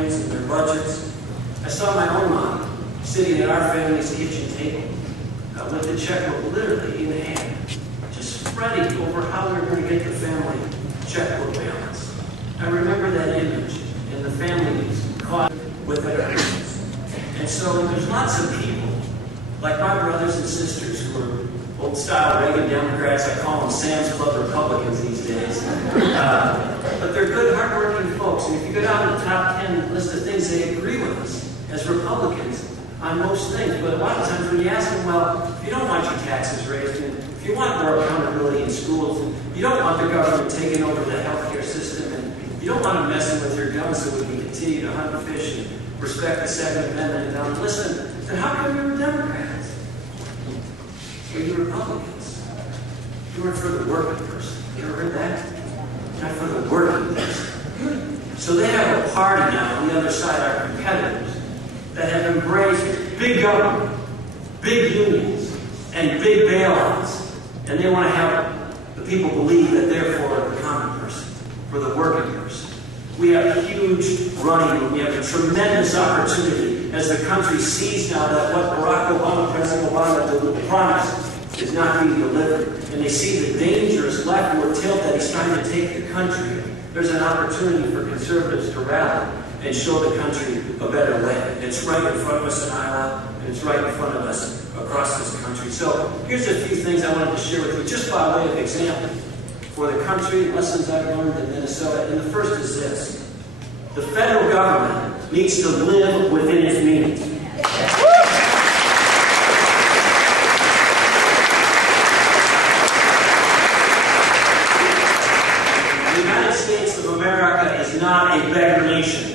and their budgets. I saw my own mom sitting at our family's kitchen table with the checkbook literally in hand, just fretting over how we were going to get the family checkbook balance. I remember that image, and the family was caught with it. And so there's lots of people, like my brothers and sisters, who are old-style Reagan Democrats. I call them Sam's Club Republicans these days. But they're good, hard-working folks. And if you go down to the top 10 list of things, they agree with us as Republicans on most things. But a lot of times when you ask them, well, if you don't want your taxes raised, and if you want more accountability in schools, and you don't want the government taking over the healthcare system, and you don't want them messing with your guns so we can continue to hunt and fish and respect the Second Amendment, and listen, then how come you're Democrats? Or you're Republicans? You weren't for the working person. You ever heard that? Not for the working person. So they have a party now on the other side, our competitors, that have embraced big government, big unions, and big bailouts. And they want to have the people believe that they're for the common person, for the working person. We have huge running room. We have a tremendous opportunity as the country sees now that what Barack Obama, President Obama, promised is not being delivered. And they see the dangerous leftward tilt that he's trying to take the country. There's an opportunity for conservatives to rally and show the country a better way. And it's right in front of us in Iowa, and it's right in front of us across this country. So here's a few things I wanted to share with you, just by way of example, for the country, lessons I've learned in Minnesota. And the first is this: the federal government needs to live within its means. The United States of America is not a beggar nation.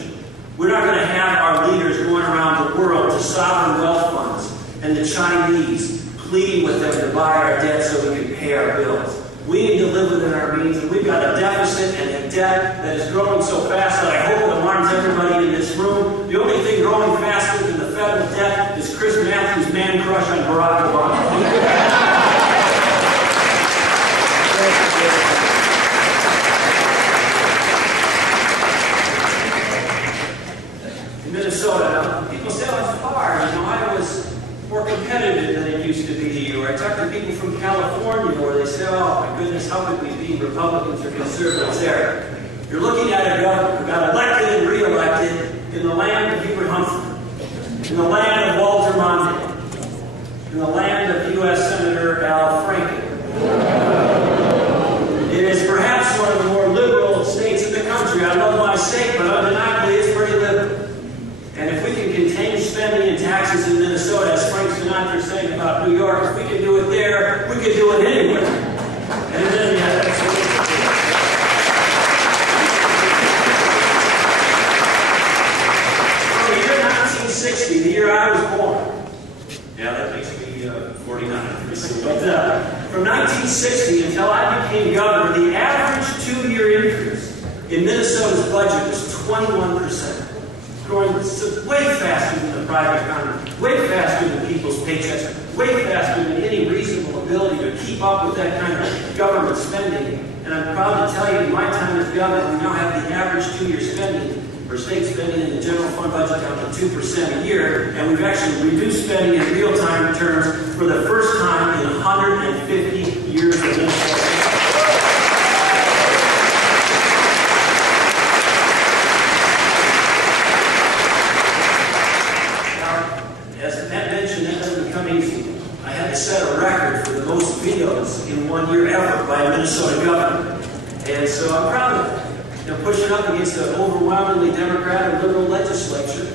We're not going to have our leaders going around the world to sovereign wealth funds and the Chinese pleading with them to buy our debt so we can pay our bills. We need to live within our means, and we've got a deficit and a debt that is growing so fast that I hope it alarms everybody in this room. The only thing growing faster than the federal debt is Chris Matthews' man crush on Barack Obama. In Minnesota, people say, oh, it's hard. You know, I was more competitive than it used to be. Or I talk to people from California where they say, oh my goodness, how could we be Republicans or conservatives there? You're looking at a governor who got elected and re-elected in the land of Hubert Humphrey, in the land of Walter Mondale, in the land of U.S. Senator Al Franken. It is perhaps one of the more liberal states in the country. I love my state, but undeniably it's pretty liberal. And if we can contain spending and taxes in Minnesota, as Frank Sinatra saying about New York, if we can do it there, we can do it anywhere. And then, yeah, that's what the year 1960, the year I was born. Yeah, that makes me 49 pretty soon. But from 1960 until I became governor, the average 2-year increase in Minnesota's budget was 21%. Growing way faster than the private economy, way faster than people's paychecks, way faster than any reasonable ability to keep up with that kind of government spending. And I'm proud to tell you, in my time as governor, we now have the average 2-year spending, or state spending in the general fund budget down to 2% a year, and we've actually reduced spending in real-time terms for the first time in 150 years of Minnesota. I had to set a record for the most videos in 1 year ever by a Minnesota governor. And so I'm proud of it. You know, pushing up against an overwhelmingly Democratic liberal legislature,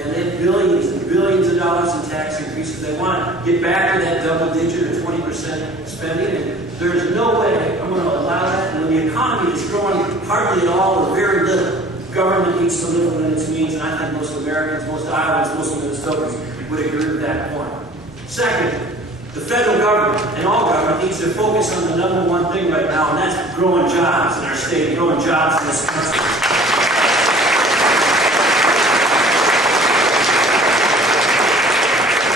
and they have billions and billions of dollars in tax increases. They want to get back to that double-digit or 20% spending, and there's no way I'm going to allow that. And when the economy is growing hardly at all or very little, government needs to live within its means, and I think most Americans, most Iowans, most Minnesotans would agree with that point. Second, the federal government and all government needs to focus on the number one thing right now, and that's growing jobs in our state, growing jobs in this country.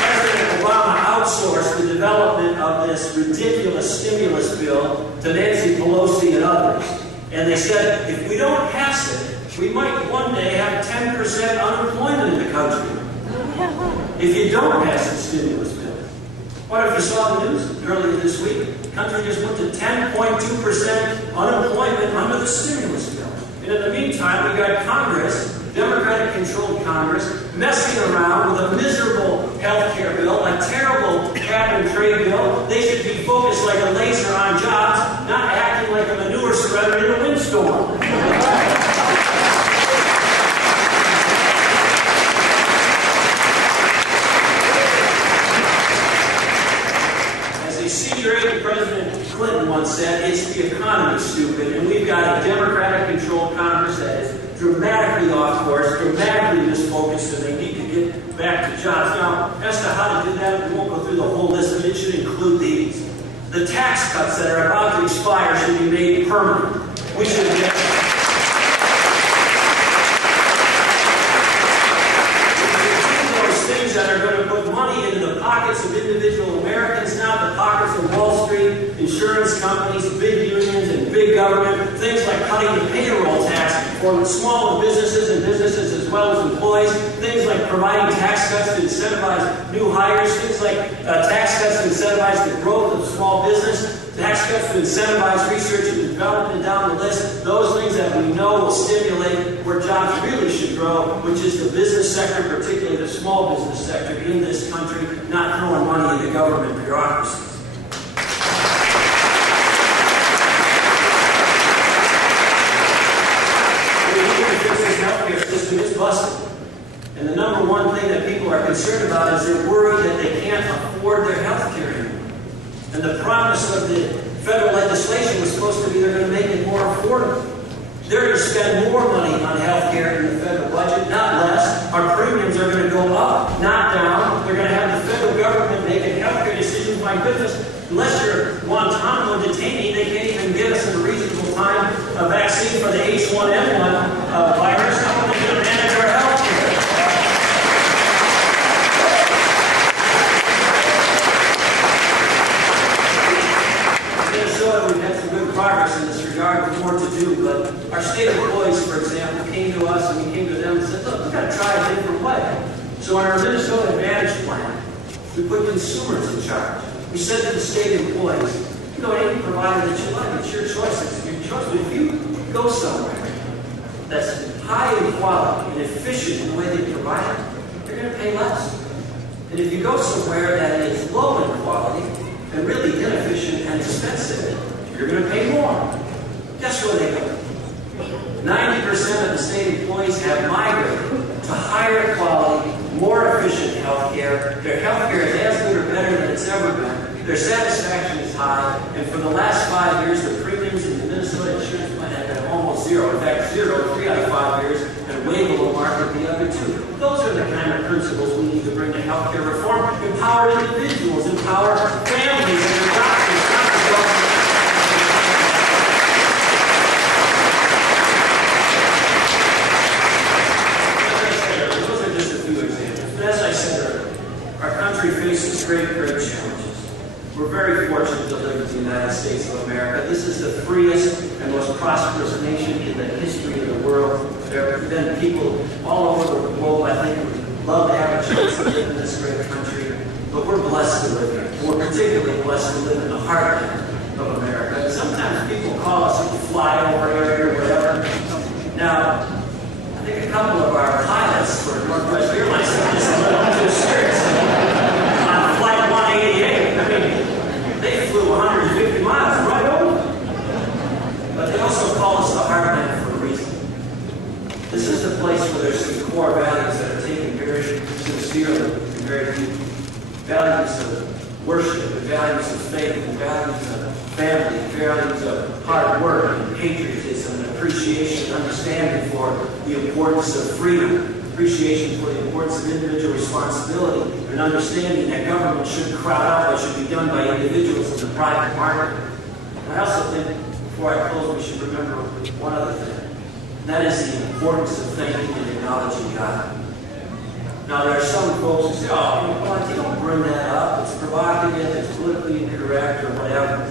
President Obama outsourced the development of this ridiculous stimulus bill to Nancy Pelosi and others. And they said, if we don't pass it, we might one day have a 10% unemployment in the country if you don't pass the stimulus bill. What if you saw the news earlier this week? The country just went to 10.2% unemployment under the stimulus bill. And in the meantime, we got Congress, Democratic-controlled Congress, messing around with a miserable health care bill, a terrible cap and trade bill. They should be focused like a laser on jobs, not acting like a manure spreader in a windstorm. As a senior aide to President Clinton once said, it's the economy, stupid. And we've got a Democratic-controlled Congress that is dramatically off course, dramatically misfocused, and they need to get back to jobs. Now, as to how to do that, we won't go through the whole list, but it should include these. The tax cuts that are about to expire should be made permanent. We should get those things that are going to put money into the pockets of individual Americans, not the pockets of Wall Street, insurance companies, big unions, and big government. Things like cutting the payroll tax for small businesses and businesses as well as employees. Things like providing tax cuts to incentivize new hires. Things like tax cuts to incentivize the growth of small business. Tax cuts to incentivize research and development down the list. Those things that we know will stimulate where jobs really should grow, which is the business sector, particularly the small business sector in this country, not throwing money into government bureaucracies. System is busted. And the number one thing that people are concerned about is they're worried that they can't afford their health care anymore. And the promise of the federal legislation was supposed to be they're going to make it more affordable. They're going to spend more money on health care in the federal budget, not less. Our premiums are going to go up, not down. They're going to have the federal government making health care decisions. My goodness, unless you're Guantanamo detainee, they can't even give us in a reasonable time a vaccine for the H1N1 virus. How are they going to manage our health care? Minnesota, we've had some good progress in this regard, with more to do, but our state employees, for example, came to us and we came to them and said, look, we've got to try a different way. So in our Minnesota Advantage plan, we put consumers in charge. We said to the state employees, you know, any provider that you like, it's your choice, it's your choice. But if you go somewhere that's high in quality and efficient in the way they provide it, you're going to pay less. And if you go somewhere that is low in quality and really inefficient and expensive, you're going to pay more. Guess where they go? 90% of the state employees have migrated to higher quality, more efficient health care. Their health care is as good or better than it's ever been. Their satisfaction is high. And for the last 5 years, the premiums in the Minnesota insurance plan have been almost zero. In fact, zero 3 out of 5 years, and way below market the other 2. Those are the kind of principles we need to bring to health care reform. Empower individuals, empower families and their doctors, not the government. As I said earlier, our country faces great challenges. We're very fortunate to live in the United States of America. This is the freest and most prosperous nation in the history of the world. There have been people all over the globe, I think, who love to have a chance to live in this great country. But we're blessed to live here. We're particularly blessed to live in the heartland of America. And sometimes people call us a flyover area or whatever. Now, I think a couple of our pilots for Northwest Airlines have just a little too serious. On Flight 188, I mean, they flew 150 miles right over. But they also call us the heartland for a reason. This is the place where there's some core values that are taken very sincerely and very deep. Values of worship, and values of faith, and values of family, and values of hard work, and patriotism, and appreciation, and understanding for the importance of freedom, appreciation for the importance of individual responsibility, and understanding that government shouldn't crowd out what should be done by individuals in the private market. And I also think, before I close, we should remember one other thing, and that is the importance of thanking and acknowledging God. Now, there are some folks who say, oh, you don't bring that up, it's provocative, it's politically incorrect, or whatever.